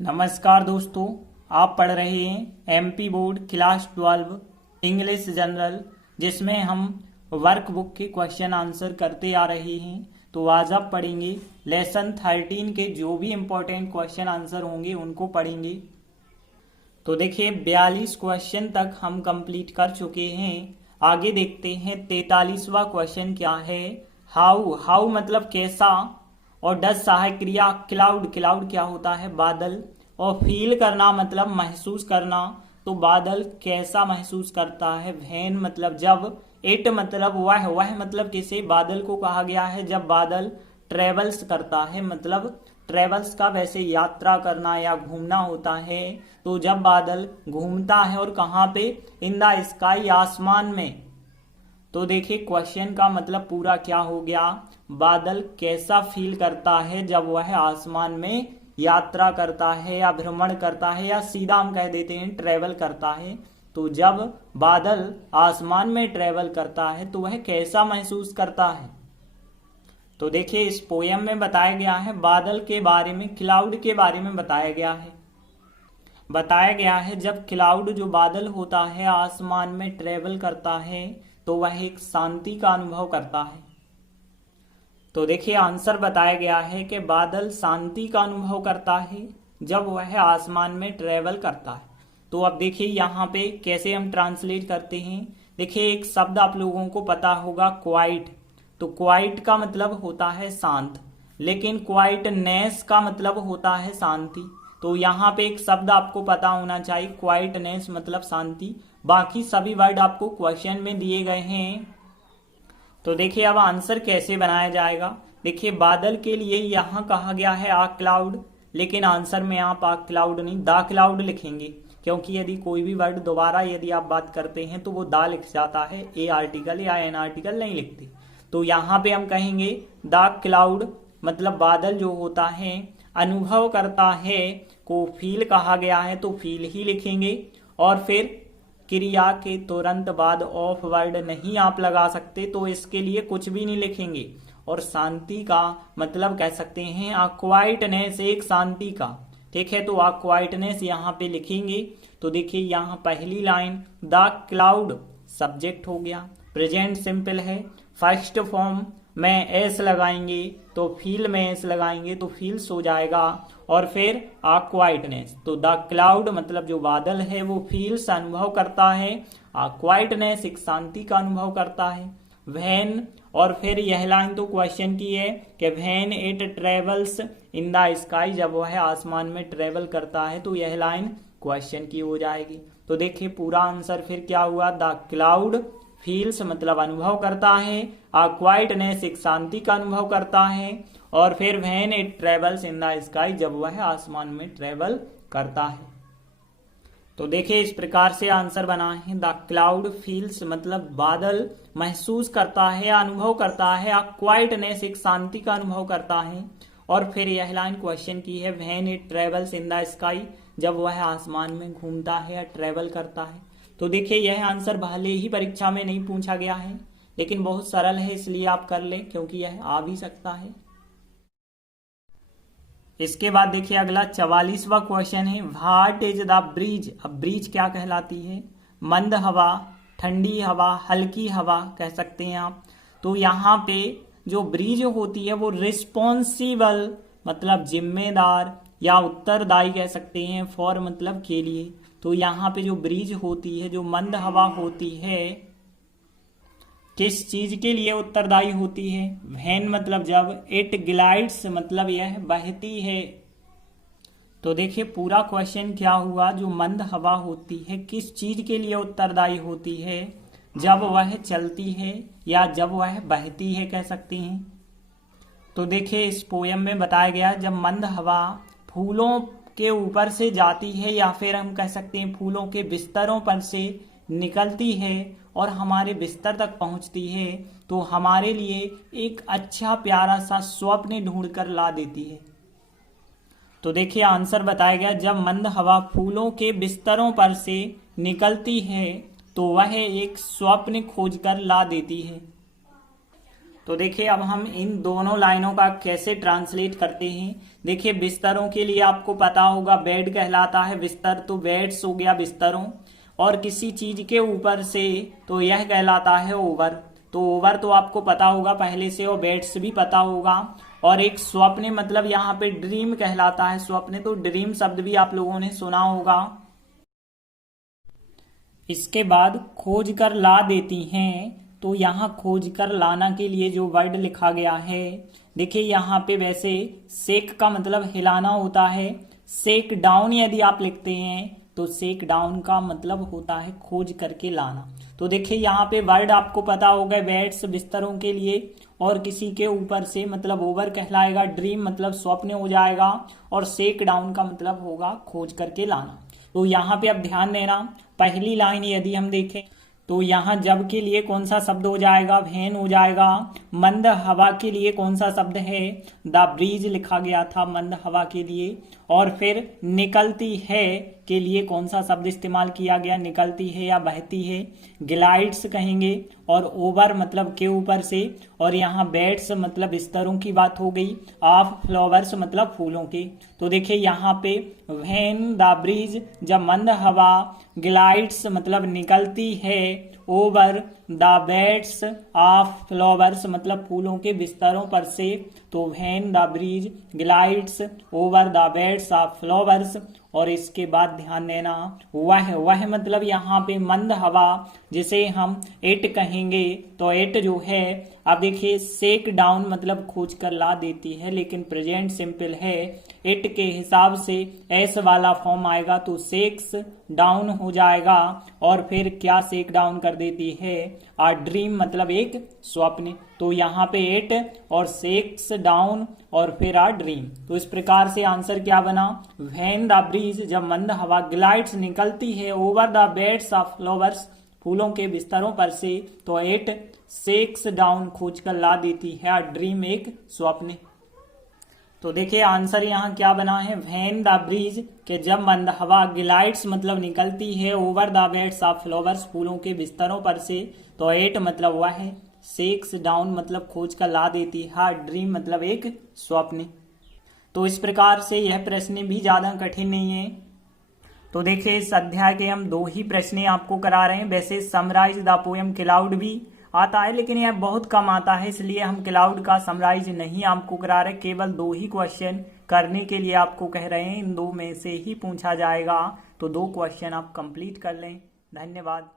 नमस्कार दोस्तों, आप पढ़ रहे हैं MP board class 12 English general, जिसमें हम वर्कबुक के क्वेश्चन आंसर करते आ रहे हैं। तो आज आप पढ़ेंगे लेसन 13 के जो भी इम्पोर्टेंट क्वेश्चन आंसर होंगे उनको पढ़ेंगे। तो देखिए 42 क्वेश्चन तक हम कंप्लीट कर चुके हैं। आगे देखते हैं 43वां क्वेश्चन क्या है। हाउ मतलब कैसा, और डज सहायक क्रिया क्लाउड क्या होता है, बादल। और फील करना मतलब महसूस करना, तो बादल कैसा महसूस करता है। व्हेन मतलब जब, इट मतलब वह मतलब किसे, बादल को कहा गया है जब बादल ट्रेवल्स करता है, मतलब ट्रेवल्स का वैसे यात्रा करना या घूमना होता है। तो जब बादल घूमता है और कहाँ पे, इन द स्काई आसमान में। तो देखिए क्वेश्चन का मतलब पूरा क्या हो गया, बादल कैसा फील करता है जब वह आसमान में यात्रा करता है या भ्रमण करता है, या सीधा हम कह देते हैं ट्रेवल करता है। तो जब बादल आसमान में ट्रेवल करता है तो वह कैसा महसूस करता है। तो देखिए इस पोयम में बताया गया है बादल के बारे में, क्लाउड के बारे में बताया गया है जब क्लाउड जो बादल होता है आसमान में ट्रेवल करता है तो वह एक शांति का अनुभव करता है। तो देखिए आंसर बताया गया है कि बादल शांति का अनुभव करता है जब वह आसमान में ट्रेवल करता है। तो अब देखिए यहाँ पे कैसे हम ट्रांसलेट करते हैं। देखिए एक शब्द आप लोगों को पता होगा, क्वाइट। तो क्वाइट का मतलब होता है शांत, लेकिन क्वाइटनेस का मतलब होता है शांति। तो यहाँ पे एक शब्द आपको पता होना चाहिए, क्वाइटनेस मतलब शांति। बाकी सभी वर्ड आपको क्वेश्चन में दिए गए हैं। तो देखिए अब आंसर कैसे बनाया जाएगा। देखिए बादल के लिए यहाँ कहा गया है आ क्लाउड, लेकिन आंसर में आप आ क्लाउड नहीं द क्लाउड लिखेंगे, क्योंकि यदि कोई भी वर्ड दोबारा यदि आप बात करते हैं तो वो दा लिख जाता है, ए आर्टिकल या एन आर्टिकल नहीं लिखते। तो यहाँ पे हम कहेंगे द क्लाउड मतलब बादल जो होता है अनुभव करता है को फील कहा गया है, तो फील ही लिखेंगे। और फिर क्रिया के तुरंत बाद ऑफ वर्ड नहीं आप लगा सकते, तो इसके लिए कुछ भी नहीं लिखेंगे। और शांति का मतलब कह सकते हैं अक्वाइटनेस, एक शांति का। ठीक है, तो अक्वाइटनेस यहाँ पे लिखेंगे। तो देखिए यहाँ पहली लाइन द क्लाउड सब्जेक्ट हो गया, प्रेजेंट सिंपल है। फर्स्ट फॉर्म में एस लगाएंगे तो फील में एस लगाएंगे तो फील्स हो जाएगा। और फिर क्वाइटनेस, तो द क्लाउड मतलब जो बादल है वो फील्स अनुभव करता है, क्वाइटनेस एक शांति का अनुभव करता है। व्हेन, और फिर यह लाइन तो क्वेश्चन की है कि when it travels in the sky, जब वह आसमान में ट्रेवल करता है, तो यह लाइन क्वेश्चन की हो जाएगी। तो देखिए पूरा आंसर फिर क्या हुआ, द क्लाउड फील्स मतलब अनुभव करता है, क्वाइटनेस एक शांति का अनुभव करता है। और फिर when it travels in the sky, जब वह आसमान में ट्रेवल करता है। तो देखिए इस प्रकार से आंसर बना है, द क्लाउड फील्स मतलब बादल महसूस करता है, अनुभव करता है, क्वाइटनेस एक शांति का अनुभव करता है। और फिर यह लाइन क्वेश्चन की है, when it travels in the sky, जब वह आसमान में घूमता है या ट्रेवल करता है। तो देखिए यह आंसर भले ही परीक्षा में नहीं पूछा गया है, लेकिन बहुत सरल है, इसलिए आप कर लें क्योंकि यह आ भी सकता है। इसके बाद देखिए अगला 44वां क्वेश्चन है, व्हाट इज द ब्रीज। अब ब्रीज क्या कहलाती है, मंद हवा, ठंडी हवा, हल्की हवा कह सकते हैं आप। तो यहाँ पे जो ब्रीज होती है वो रिस्पॉन्सिबल मतलब जिम्मेदार या उत्तरदायी कह सकते हैं, फॉर मतलब के लिए। तो यहाँ पे जो ब्रीज होती है, जो मंद हवा होती है, किस चीज के लिए उत्तरदायी होती है, व्हेन मतलब जब, इट ग्लाइड्स मतलब यह बहती है। तो देखिए पूरा क्वेश्चन क्या हुआ, जो मंद हवा होती है किस चीज के लिए उत्तरदायी होती है, जब वह चलती है या जब वह बहती है कह सकते हैं। तो देखिए इस पोयम में बताया गया जब मंद हवा फूलों के ऊपर से जाती है, या फिर हम कह सकते हैं फूलों के बिस्तरों पर से निकलती है और हमारे बिस्तर तक पहुंचती है, तो हमारे लिए एक अच्छा प्यारा सा स्वप्न ढूंढ कर ला देती है। तो देखिए आंसर बताया गया, जब मंद हवा फूलों के बिस्तरों पर से निकलती है तो वह एक स्वप्न खोज कर ला देती है। तो देखिए अब हम इन दोनों लाइनों का कैसे ट्रांसलेट करते हैं। देखिए बिस्तरों के लिए आपको पता होगा बेड कहलाता है बिस्तर, तो बेड्स हो गया बिस्तरों, और किसी चीज के ऊपर से तो यह कहलाता है ओवर। तो ओवर तो आपको पता होगा पहले से, और बेड्स भी पता होगा। और एक स्वप्न मतलब यहाँ पे ड्रीम कहलाता है स्वप्न, तो ड्रीम शब्द भी आप लोगों ने सुना होगा। इसके बाद खोज कर ला देती हैं, तो यहाँ खोज कर लाना के लिए जो वर्ड लिखा गया है, देखिए यहाँ पे वैसे शेक का मतलब हिलाना होता है, शेक डाउन यदि आप लिखते हैं तो शेक डाउन का मतलब होता है खोज करके लाना। तो देखिए यहाँ पे वर्ड आपको पता होगा बेड्स बिस्तरों के लिए, और किसी के ऊपर से मतलब ओवर कहलाएगा, ड्रीम मतलब स्वप्न हो जाएगा, और शेक डाउन का मतलब होगा खोज करके लाना। तो यहाँ पे अब ध्यान देना, पहली लाइन यदि हम देखें तो यहाँ जब के लिए कौन सा शब्द हो जाएगा, वैन हो जाएगा। मंद हवा के लिए कौन सा शब्द है, द ब्रीज लिखा गया था मंद हवा के लिए। और फिर निकलती है के लिए कौन सा शब्द इस्तेमाल किया गया, निकलती है या बहती है, ग्लाइड्स कहेंगे। और ओवर मतलब के ऊपर से, और यहाँ बेड्स मतलब बिस्तरों की बात हो गई, ऑफ फ्लावर्स मतलब फूलों के। तो देखिए यहाँ पे व्हेन द ब्रीज जब मंद हवा, ग्लाइड्स मतलब निकलती है, over the beds of flowers मतलब फूलों के बिस्तरों पर से। तो when the breeze glides over the beds of flowers. और इसके बाद ध्यान देना वह मतलब यहाँ पे मंद हवा जिसे हम इट कहेंगे, तो इट जो है, अब देखिए शेक डाउन मतलब खोज कर ला देती है, लेकिन प्रेजेंट सिंपल है, इट के हिसाब से एस वाला फॉर्म आएगा तो शेक्स डाउन हो जाएगा। और फिर क्या शेक डाउन कर देती है, आ ड्रीम मतलब एक स्वप्न। तो यहाँ पे इट और शेक्स डाउन और फिर आ ड्रीम। तो इस प्रकार से आंसर क्या बना, व्हेन द ब्रीज जब मंद हवा, ग्लाइड्स निकलती है, over the beds of flowers फूलों के बिस्तरों पर से, तो इट शेक्स डाउन खोज कर ला देती है, आ ड्रीम एक स्वप्न। तो देखिए आंसर यहाँ क्या बना है, व्हेन द ब्रीज के जब मंद हवा, ग्लाइड्स मतलब निकलती है, over the beds of flowers फूलों के बिस्तरों पर से, तो इट मतलब वह है, शेक्स डाउन मतलब खोज कर ला देती है, ड्रीम मतलब एक स्वप्न। तो इस प्रकार से यह प्रश्न भी ज्यादा कठिन नहीं है। तो देखिए इस अध्याय के हम 2 ही प्रश्न आपको करा रहे हैं। वैसे समराइज द पोएम क्लाउड भी आता है, लेकिन यह बहुत कम आता है, इसलिए हम क्लाउड का समराइज नहीं आपको करा रहे, केवल 2 ही क्वेश्चन करने के लिए आपको कह रहे हैं। इन 2 में से ही पूछा जाएगा, तो 2 क्वेश्चन आप कंप्लीट कर लें। धन्यवाद।